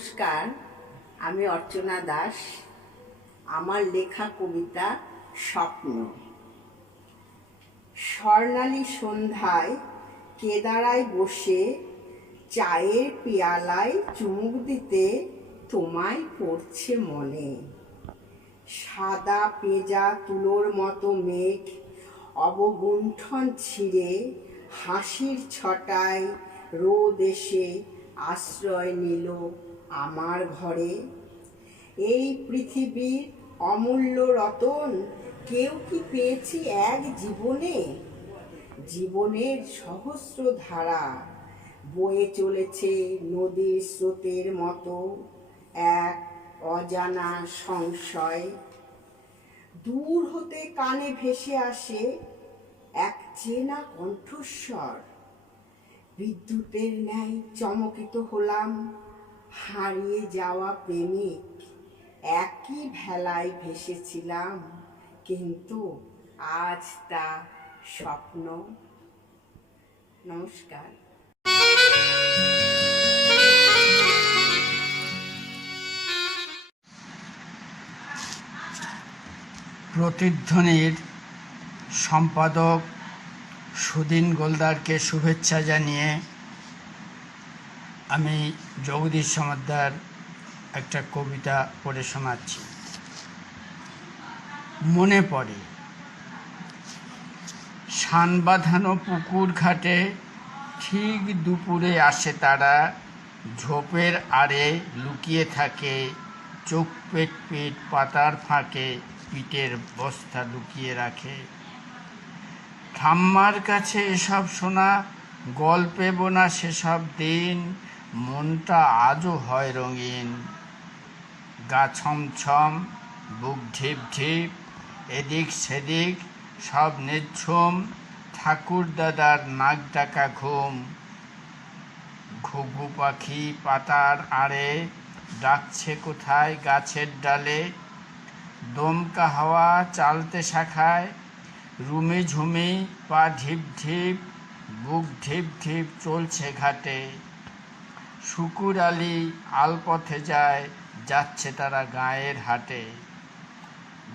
নমস্কার, আমি অর্চনা দাস। আমার লেখা কবিতা স্বপ্ন। স্বর্ণালী সন্ধ্যায় কেদারায় বসে চায়ের পেয়ালায় চুমুক দিতে তোমায় পড়ছে মনে। সাদা পেঁজা তুলোর মতো মেঘ অবগুণ্ঠন ছিঁড়ে হাসির ছটায় রোদ এসে আশ্রয় নিল আমার ঘরে। এই পৃথিবীর অমূল্য রতন কেউ কি পেয়েছি এক জীবনে? জীবনের সহস্র ধারা বয়ে চলেছে নদীর স্রোতের মতো এক অজানা সংশয়। দূর হতে কানে ভেসে আসে এক চেনা কণ্ঠস্বর। বিদ্যুতের ন্যায় চমকিত হলাম হারিয়ে যাওয়া প্রেমিক। একই ভেলায় ভেসেছিলাম, কিন্তু আজ তা স্বপ্ন। নমস্কার। প্রতিধ্বনির সম্পাদক সুদিন গোলদারকে শুভেচ্ছা জানিয়ে আমি জগদীশ সমাদ্দার একটা কবিতা পড়ে শোনাচ্ছি। মনে পড়ে শান বাঁধানো পুকুর ঘাটে ঠিক দুপুরে আসে তারা। ঝোপের আড়ে লুকিয়ে থাকে, চোখ পেট পেট পাতার ফাঁকে পিঠের বস্তা লুকিয়ে রাখে। ঠাম্মার কাছে এসব শোনা গল্পে বোনা সেসব দিন, মনটা আজও হয় রঙিন। গা ছমছম, বুক ঢিপ ঢিপ, এদিক সেদিক সব নিঝুম। ঠাকুর দাদার নাক ডাকা ঘুম। ঘুঘু পাখি পাতার আড়ে ডাকছে কোথায় গাছের ডালে। দমকা হাওয়া চালতে শাখায়, রুমি ঝুমি পা ঢিপ ঢিপ, বুক ঢিপ ঢিপ চলছে ঘাটে। শুকুর আলী আলপথে যায়, যাচ্ছে তারা গাঁয়ের হাটে।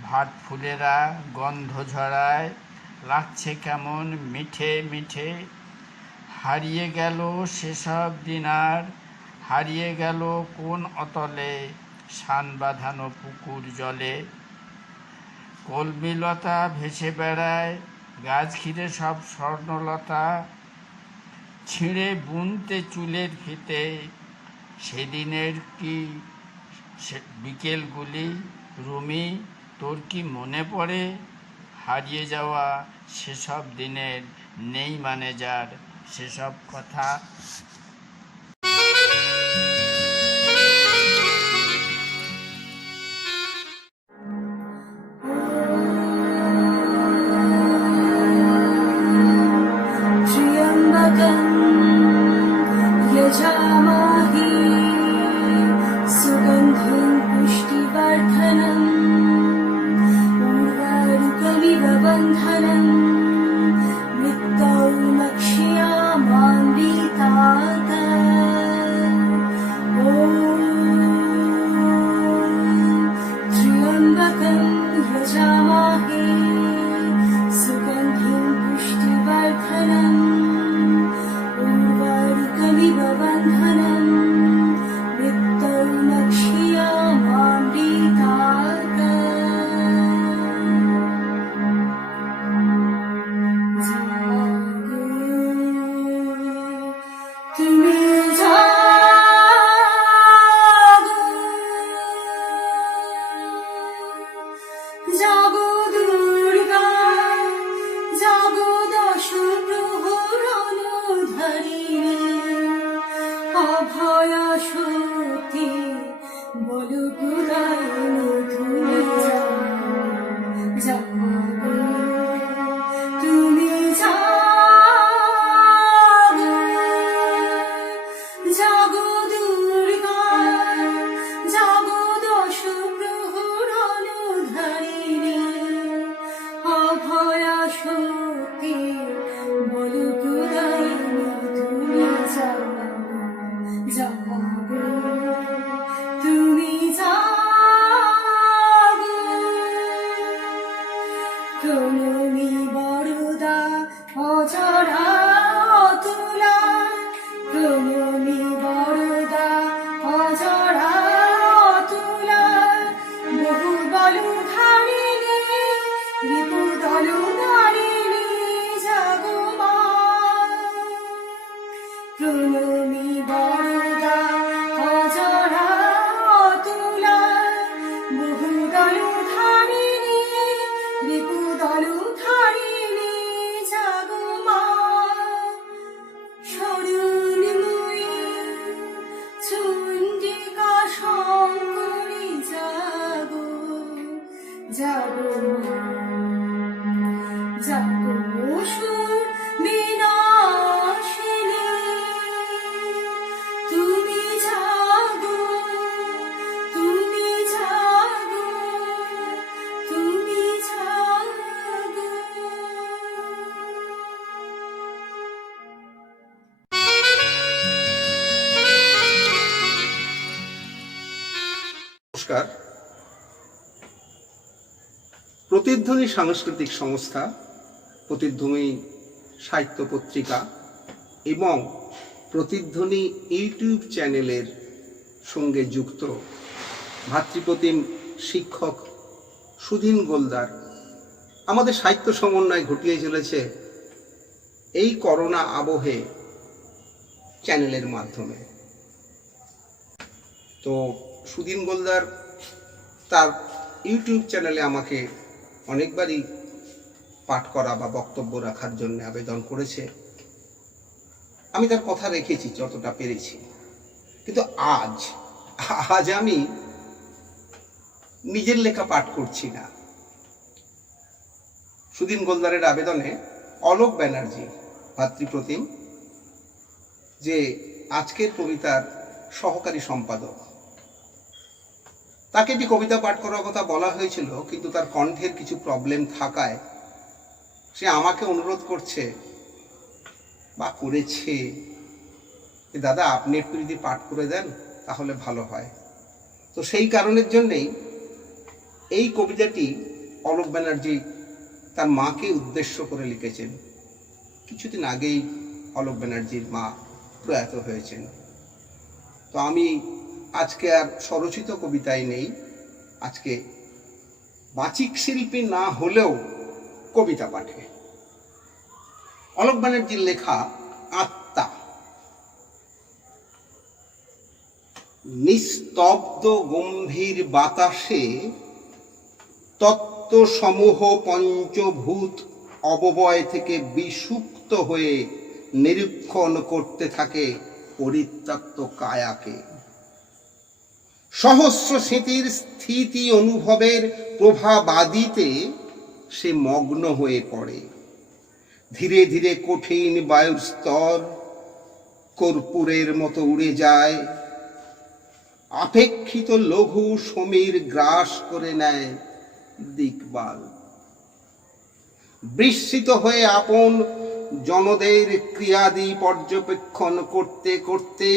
ভাট ফুলেরা গন্ধ ঝরায়, লাগছে কেমন মিঠে মিঠে। হারিয়ে গেল সেসব দিন আর, হারিয়ে গেল কোন অতলে শান বাঁধানো পুকুর জলে। কলমিলতা ভেসে বেড়ায়, গাছ ঘিরে সব স্বর্ণলতা। ছিঁড়ে বুনতে চুলের ফিতে, সেদিনের কি বিকেলগুলি। রুমি, তোর কি মনে পড়ে হারিয়ে যাওয়া সেসব দিনের নেই মানে যার সেসব কথা? यजामहे सुगन्धिं पुष्टिवर्धनम् उर्वारुकमिव बन्धनम् मृत्यौ नक्ष्यामान्वितात्। ॐ त्र्यम्बकं यजामहे सुगन्धिं पुष्टिवर्धनम् उर्वारुकमिव बन्धनम् मृत्यौ नक्ष्यामान्वितात्। তুমি জাগো দুর্গা, জাগো দশ প্রহরণধারিণী। অভয়া শক্তি বলো পুরায়ণ তুমি জাগো, তুমি জাগো, জাগো দুর্গা, জাগো দশ প্রহরণধারিণী। অভয়া শক্তি বলো পুরায়ণ তুমি জাগো, জাগো। নমস্কার। প্রতিধ্বনি সাংস্কৃতিক সংস্থা, প্রতিধ্বনি সাহিত্য পত্রিকা এবং প্রতিধ্বনি ইউটিউব চ্যানেলের সঙ্গে যুক্ত ভাতৃপ্রতিম শিক্ষক সুধীন গোলদার আমাদের সাহিত্য সমন্বয় ঘটিয়ে চলেছে এই করোনা আবহে চ্যানেলের মাধ্যমে। তো সুধীন গোলদার তার ইউটিউব চ্যানেলে আমাকে অনেকবারই পাঠ করা বা বক্তব্য রাখার জন্য আবেদন করেছে। আমি তার কথা রেখেছি যতটা পেরেছি, কিন্তু আজ আমি নিজের লেখা পাঠ করছি না। সুধীন গোলদারের আবেদনে অলোক ব্যানার্জি ভাতৃপ্রতিম, যে আজকের কবিতার সহকারী সম্পাদক, তাকে একটি কবিতা পাঠ করার কথা বলা হয়েছিল, কিন্তু তার কণ্ঠের কিছু প্রবলেম থাকায় সে আমাকে অনুরোধ করছে বা করেছে, দাদা আপনি একটু যদি পাঠ করে দেন তাহলে ভালো হয়। তো সেই কারণের জন্যেই এই কবিতাটি অলোক ব্যানার্জি তার মাকে উদ্দেশ্য করে লিখেছেন। কিছুদিন আগেই অলোক ব্যানার্জির মা প্রয়াত হয়েছেন। তো আমি আজকে আর স্বরচিত কবিতায় নেই, আজকে বাচিক শিল্পী না হলেও কবিতা পাঠে। অলোক ব্যানার্জির লেখা আত্মা। নিস্তব্ধ গম্ভীর বাতাসে তত্ত্বসমূহ পঞ্চভূত অববয় থেকে বিসুপ্ত হয়ে নিরীক্ষণ করতে থাকে পরিত্যক্ত কায়াকে। সহস্র স্মৃতির স্থিতি অনুভবের প্রভাবাদিতে সে মগ্ন হয়ে পড়ে। ধীরে ধীরে কঠিন বায়ুর স্তর কর্পূরের মতো উড়ে যায়, আপেক্ষিত লঘু সমীর গ্রাস করে নেয় দিকবাল। বিস্মিত হয়ে আপন জনদের ক্রিয়াদি পর্যবেক্ষণ করতে করতে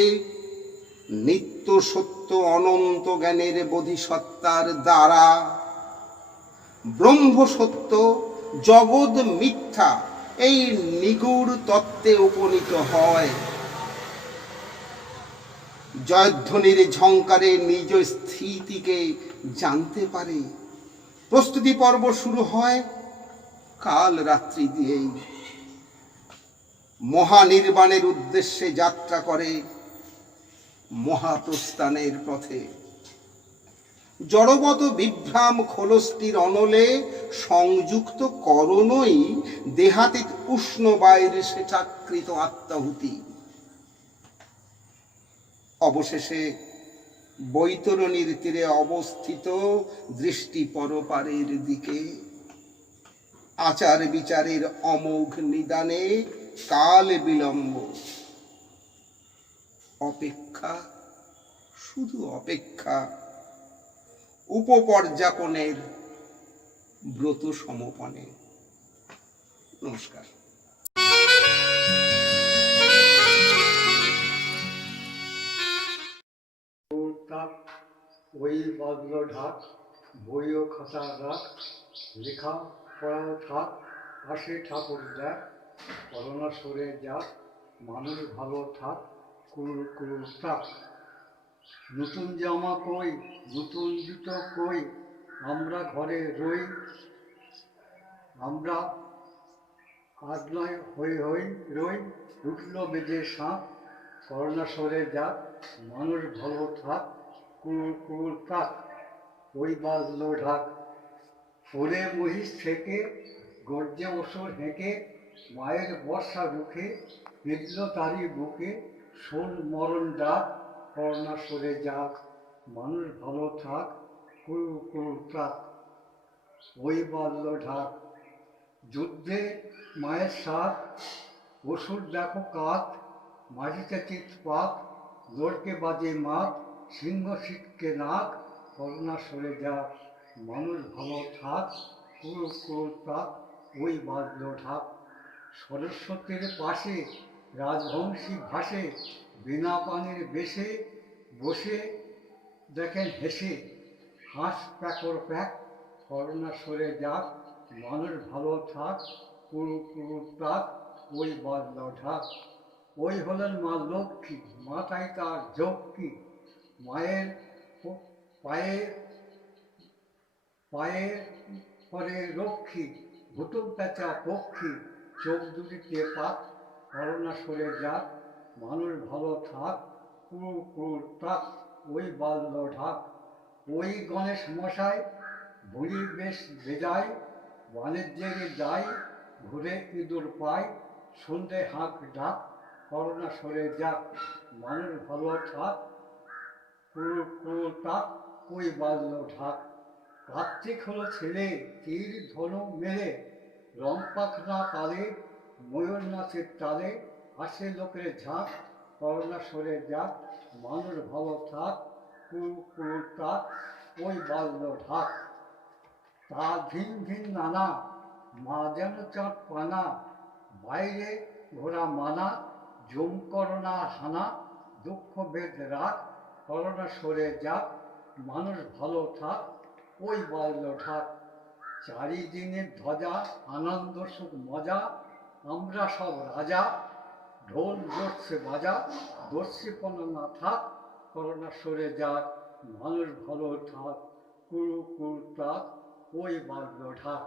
নিত্য সত্য অনন্ত জ্ঞানের বোধিসত্তার দ্বারা ব্রহ্ম সত্য জগৎ মিথ্যা এই নিগুড় তত্ত্বে উপনীত হয়। জয়ধ্বনির ঝংকারে নিজ স্থিতিকে জানতে পারে। প্রস্তুতি পর্ব শুরু হয় কাল রাত্রি দিয়েই। মহানির্বাণের উদ্দেশ্যে যাত্রা করে মহাপ্রস্থানের পথে। জড়বৎ বিভ্রাম খোলসটির অনলে সংযুক্ত করণই দেহাতীত উষ্ণ বাইরে স্বেচ্ছাকৃত আত্মাহুতি। অবশেষে বৈতরণীর তীরে অবস্থিত দৃষ্টি পরপারের দিকে। আচার বিচারের অমোঘ নিদানে কাল বিলম্ব। অপেক্ষা, শুধু অপেক্ষা, উপপর্যাপনের ব্রত সমপনে। নমস্কার। ওই বদল ঢাক, বই ও খাতা রাখ, লেখা পড়াও থাক, পাশে ঠাকুর দেখ, করোনা সরে যাক, মানুষ ভালো থাক, কুল কুল থাক। নতুন জামা কই, নতুন জুতো কই, আমরা ঘরে রই, আমরা আজ নয় হই হই রই, উঠল বেজে সাপ, করোনা সরে যাক, মানুষ ভালো থাক, কুল কুল থাক। ওই বাজলো ঢাক, ওরে মহিষ থেকে গর্জে ওসর হেঁকে, মায়ের বর্ষা রুখে বিঁধল তারই বুকে, শোন মরণ ডাক, করোনা সরে যাক, মানুষ ভালো থাক, কুল কুল থাক। ওই বাজলো ঢাক, যুদ্ধে মায়ের সাথ, ওষুধ দেখো কাত, মাটিতে চিৎপাত, লড়কে বাজে মাত, সিংহ শীতকে নাক, করোনা সরে যাক, মানুষ ভালো থাক, কুল কুল থাক। ওই বাজলো ঢাক, সরস্বতীর পাশে রাজবংশী ভাসে, বিনা পানির বেশে বসে দেখেন হেসে, হাঁস প্যাকর প্যাক, করোনা সরে যাক, মানুষ ভালো থাক, কুরু কুরু তাক, ওই বাজল ঢাক। ওই হলেন মা লক্ষ্মী, মাথায় তার ঝক্কি, মায়ের পায়ে পায়ে করে রক্ষী, ভুতুম পেঁচা পক্ষী, চোখ দুটিতে পাক, করোনা সরে যাক, মানুষ ভালো থাক, কুরু কুরু তাক, ওই বাজল ঢাক। ওই গণেশ মশাই বুড়ি বেশ বেজায়, বাণিজ্যের দায়, ঘুরে ইঁদুর পায়, সন্ধে হাঁক ডাক, করোনা সরে যাক, মানুষ ভালো থাক, কুরু কুরু তাক, ওই বাজল ঢাক। কার্তিক হলো ছেলে, তীর ধনু মেলে, রম্পাক না তালে, ময়ূর নাচের তালে, আসে লোকের ঝাঁক, করোনা সরে যাক, মানুষ ভালো থাক, কুরু কুরু তাক, ওই বাজল ঢাক। তা ভিন ভিন নানা, মা যেন চাঁদ পানা, বাইরে ঘোরা মানা, জম করোনা হানা, দুঃখ বেদ রাখ, করোনা সরে যাক, মানুষ ভালো থাক, ওই বাজল ঢাক। চারিদিনের ধ্বজা, আনন্দ সুখ মজা, আমরা সব রাজা, ঢোল জোরছে বাজা, দস্যিপনা না থাক, করোনা সরে যাক, মানুষ ভালো থাক, কুরু কুরু তাক, ওই বাজল ঢাক।